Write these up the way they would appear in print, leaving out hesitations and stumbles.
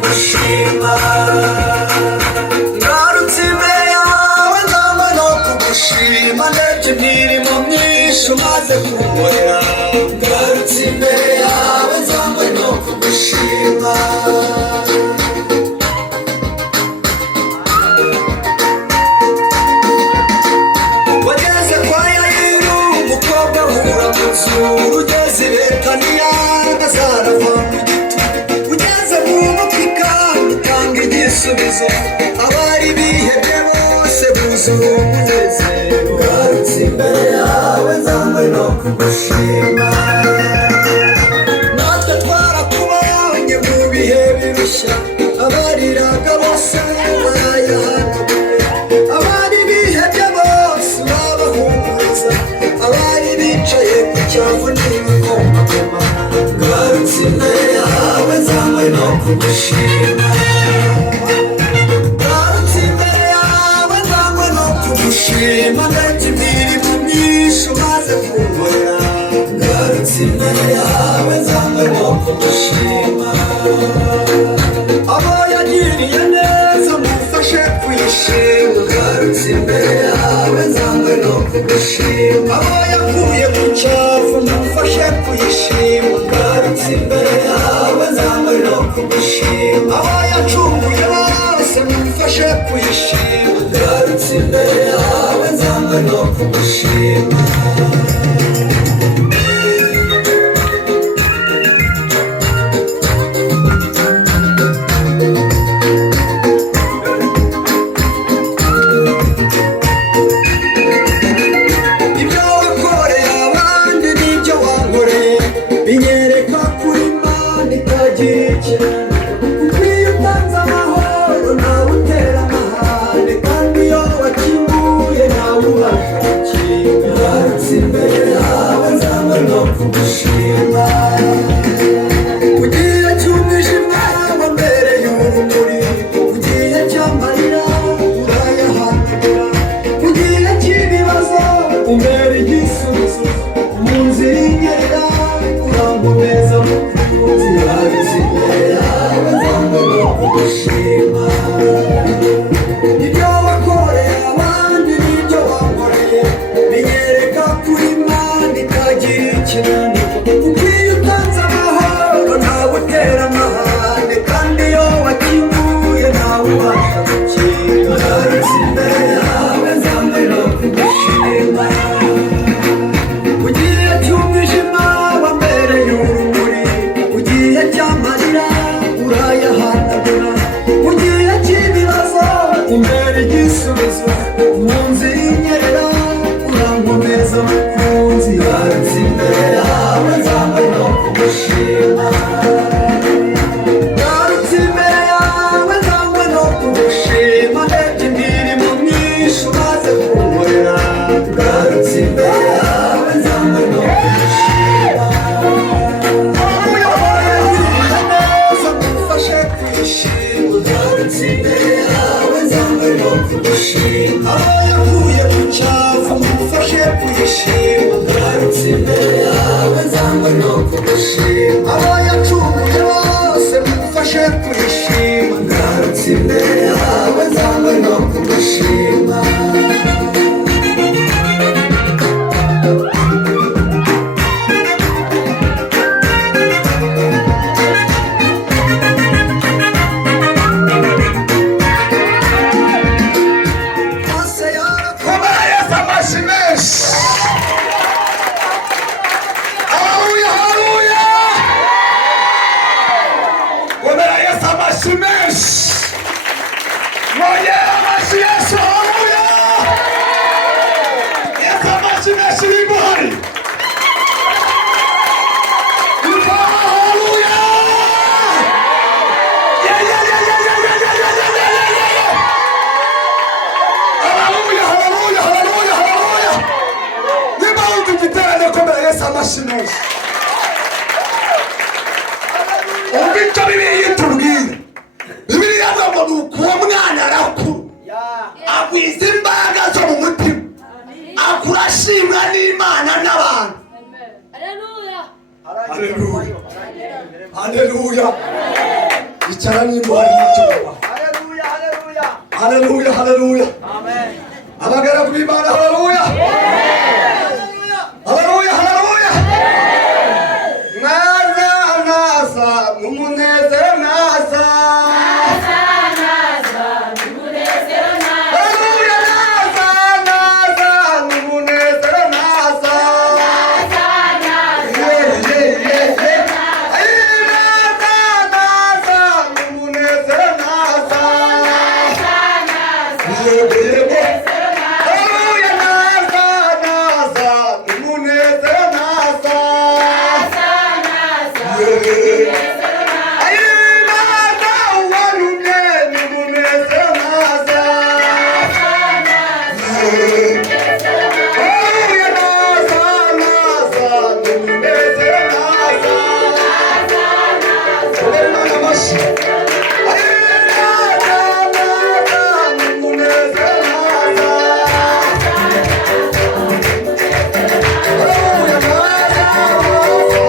kugushima ngarutse imbere yawe nzanywe no kugushima ndebye imirimo myinshi umaze kunkorera ngarutse imbere yawe nzanywe no kugushima wageze kwa Yayiru umukobwa ahura mu nzu ugeze i Betaniya azarava mu giti ugeze mu mupika utanga igisubizo abari bihebye bose buzuye umunezero ngarutse imbere yawe nzanywe no kugushima natwe twarakubonye mu bihe birushya abariraga bose barayahanaguye abari bihebye bose urabahumuriza abari bicaye ku cyavu n'ibikomangoma ngarutse imbere yawe nzanywe no kugushima ngarutse imbere yawe nzanywe no kugushima ndetse imirimo myinshi umaze kunkorera ngarutse imbere yawe nzanywe no kugushima abo yagiriye neza mufashe kwishima ngarutse imbere yawe nzanywe no kugushima abo yakuye mu cyavu mufashe kwishima ngarutse imbere yawe nzanywe no kugushima abo yacunguye bose mufashe kwishima ngarutse imbere yawe nzanywe no kugushima binyereka kuri Imana itagira ikirango kuko iyo utanze amahoro ntawe utera amahane kandi iyo wakinguye ntawe ubasha gukinga ngarutse imbere yawe nzanywe no kugushima mu gihe cy'umwijima wambereye urumuri mu gihe cy'amarira urayahanagura mu gihe cy'ibibazo umbera igisubizo mu nzira inyerera urankomeza mukunzi ngarutse imbere yawe nzanywe no kugushima ibyo wakoreye abandi n'ibyo wankoreye binyereka kuri Imana itagira ikinaniro kuko iyo utanze amahoro ntawe utera amahane kandi iyo wakinguye ntawe ubasha gukinga ngarutse imbere yawe nzanywe no kugushima mu gihe cy'umwijima wambereye urumuri mu gihe cy'amarira urayahanagura mu gihe cy'ibibazo umbera igisubizo mu nzira inyerera urankomeza mukunzi ngarutse imbere yawe nzanywe no kugushima ngarutse imbere yawe nzanywe no kugushima ndebye imirimo myinshi umaze kunkorera ngarutse imbere yawe nzanywe no kugushima neza mufashe kwishima ngarutse imbere yawe nzanywe no kugushima abo yakuye mu cyavu mufashe kwishima ngarutse imbere yawe nzanywe no kugushima abo yacunguye bose mufashe kwishima ngarutse imbere yawe nzanywe no kugushima Umva icyo Bibiliya itubwira. Bibiliya avuga ngo uwo mwana arakura agwiza imbaraga zo mu mutima akura ashimwa n'Imana n'abantu. Haleluya. Haleluya. icara nimba hari icyo kuba. Haleluya, haleluya. Haleluya, haleluya. Amen. Abagaragu b'Imana, haleluya. Haleluya. Haleluya, haleluya. Naza, naza, n'umunezero naza. naza n'umunezero naza. Haleluya, naza, naza, n'umunezero naza. Yeah, yeah, yeah, yeah. Ay, naza, naza, n'umunezero naza. Yego, yego. Haleluya, naza, naza, n'umunezero naza. Yeah. Ay, naza, uwanumye, n'umunezero naza. Yeah. Haleluya, naza, naza, n'umunezero naza. Komera Imana amashyi. Ay, naza, naza, n'umunezero naza. Haleluya, naza, naza,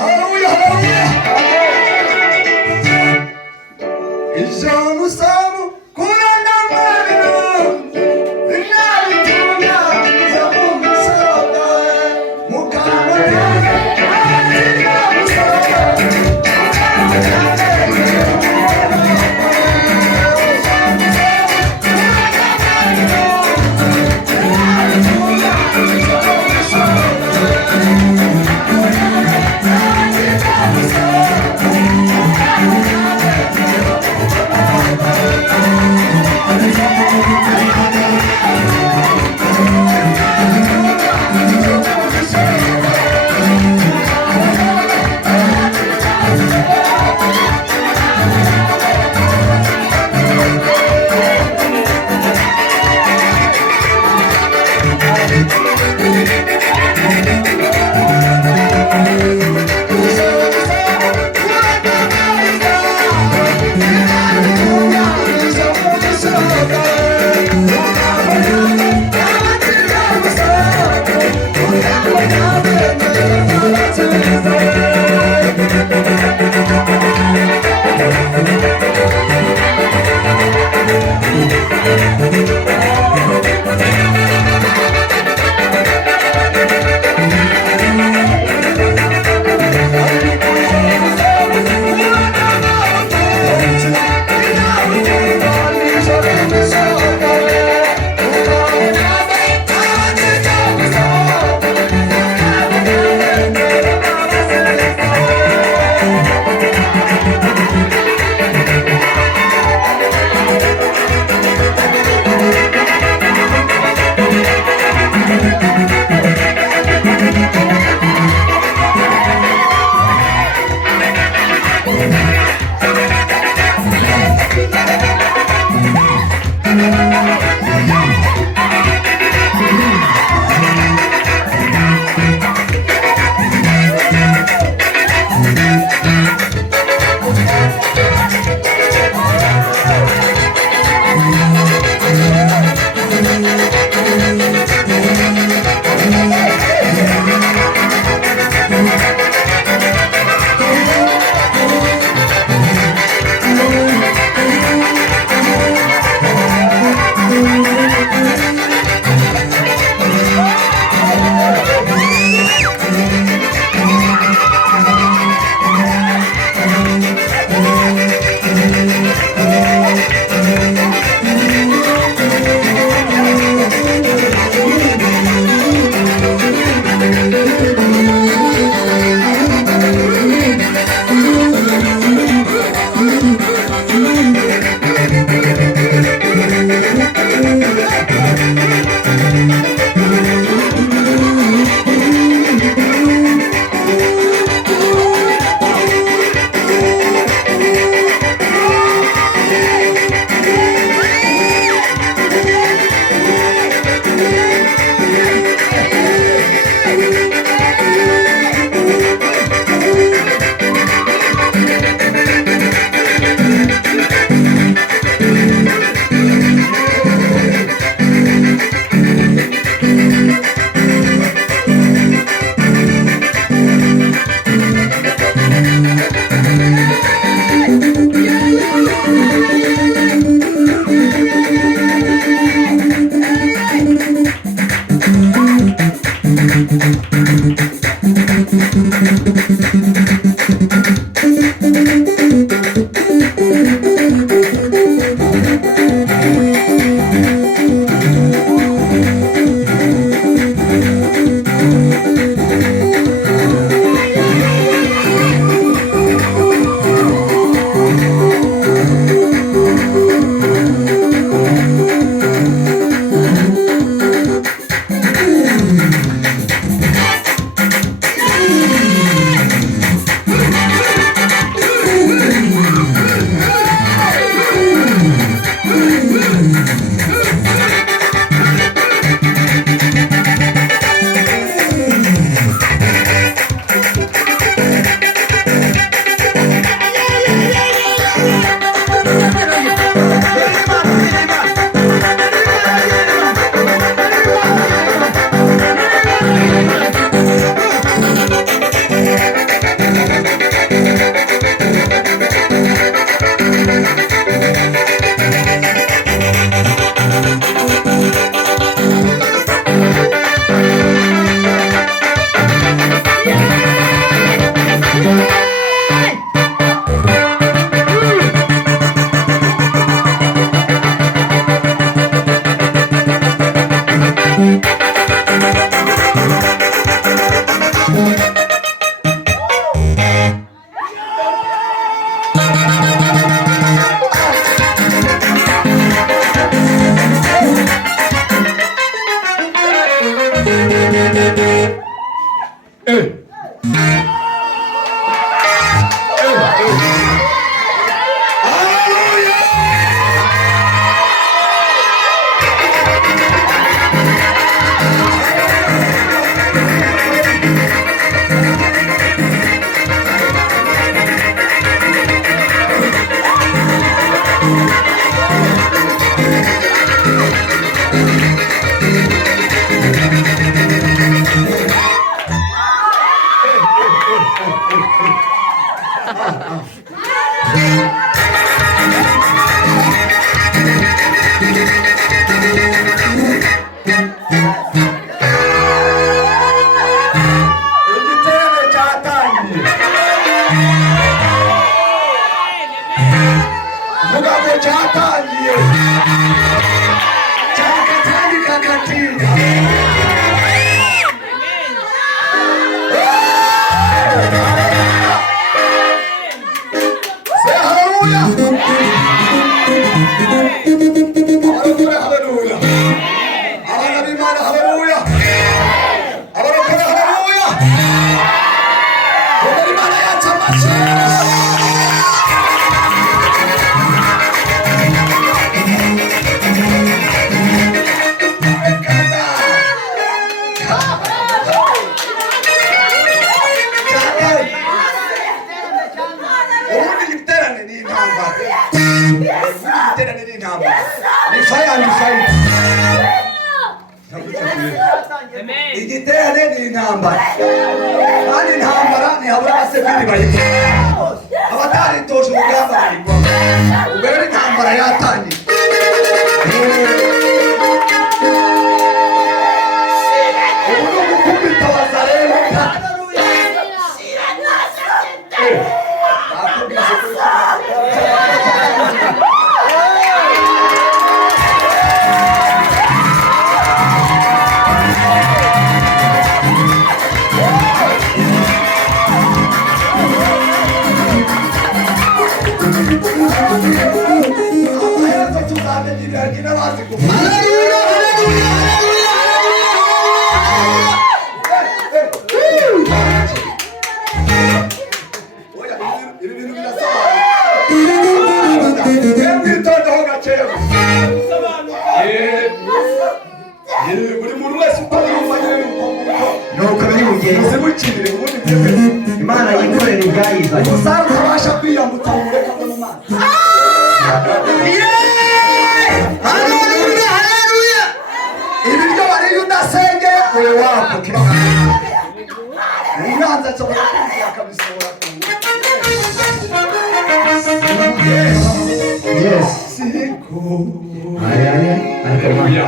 haleluya, haleluya. Ijambo samu kurana marino. Inabituna ijambo musaba. Mukama tene. Ijambo samu. igiterane ni intambara kandi intambara ntihabura abasivili bayigwamo abataritoje urugamba bayigwamo ubwo rero intambara yatangiye ubu ni ugukubita wazareba Imana yikorera ibyayiza umusaza utabasha kwiyambutsa mu mureka bwo mu mazi. Haleluya, haleluya. Ibiryo bariye udasengeye uri wako umwanzi ashobora kwinjira akabisohora yes siko haleluya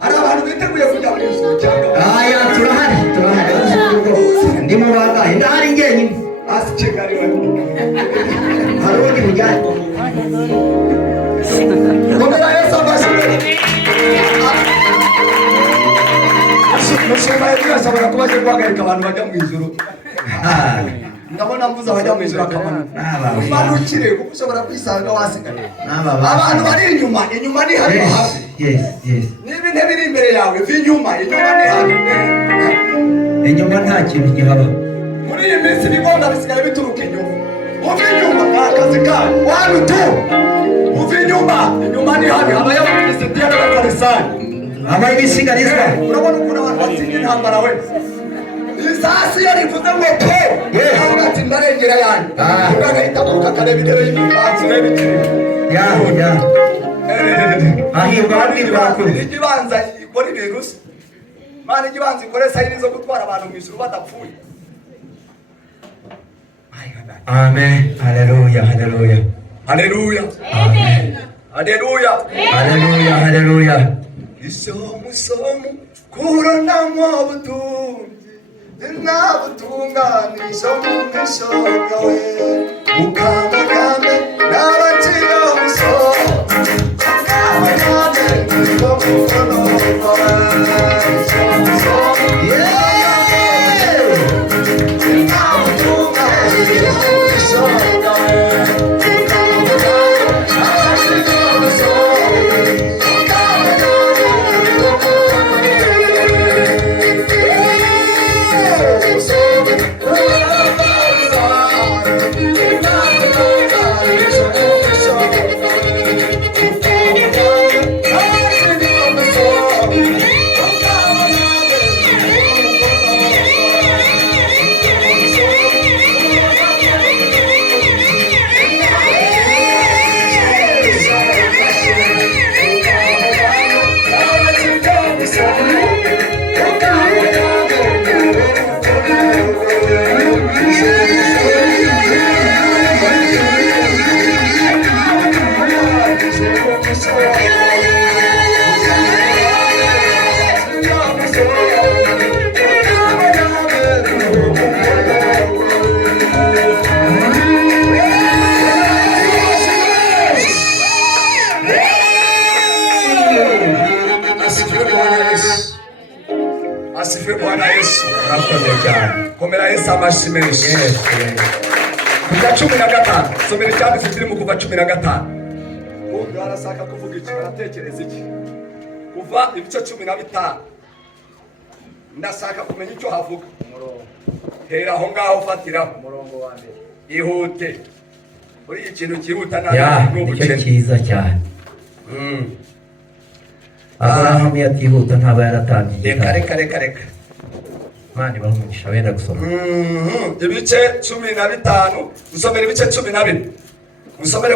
hari abantu biteguye kujya mu ijuru cyangwa aya turahari ndi mu bagahe ndahari njyenyine hasi Kigali hari undi mujyanye komera Yesu amashyi mushima Yesu ashobora kuba aje guhagarika abantu bajya mu ijuru ndabona mvuze abajya mu ijuru akamanuka umanukire kuko ushobora kwisanga wasigara abantu bari inyuma ni hano hafi niba intebe iri imbere yawe inyuma ni hano inyuma nta kintu gihaba muri iyi minsi ibigonda bisigaye bituruka inyuma uva inyuma ni akazi kawe wanu tu uva inyuma ni hano abayabakirisidiya n'abafarisayo abayibisigarizwa urabona ukuntu abantu batsinda intambara we sasi yarivuze ngo pe avuga ati ndarengera yanjye agahita aguruka akareba intebe y'imibanzi n'ibiti ahirwa abandi bakuze ikibanza ikora ibintu se mana ikibanza ikore sayini zo gutwara abantu mu ijuru badapfuye. amen haleluya haleluya haleluya Amen. haleluya haleluya haleluya isomo kuronamo ubutunzi n'abutunganisha mu mishoga we ukamugame n'abakina umusoro ukamugame nibo mukonoba we n'abutunganisha mu mishoga we Asifiwe Bwana Yesu. Komera Yesu amashyi menshi. Kuva 15 somera icyanditse kiri mu kuva 15. Ubu arasaka kuvuga iki baratekereza iki? Kuva ibice 15 ndashaka kumenya icyo havuga. Hera aho ngaho fatira umurongo wa mbere. Ihute. Uri ikintu kihuta nicyo cyiza cyane. Abrahamu yatihuta ntaba yaratangiye. Reka. Mani bamugisha wenda gusoma. Ibice 15 usomera ibice 12. Usomere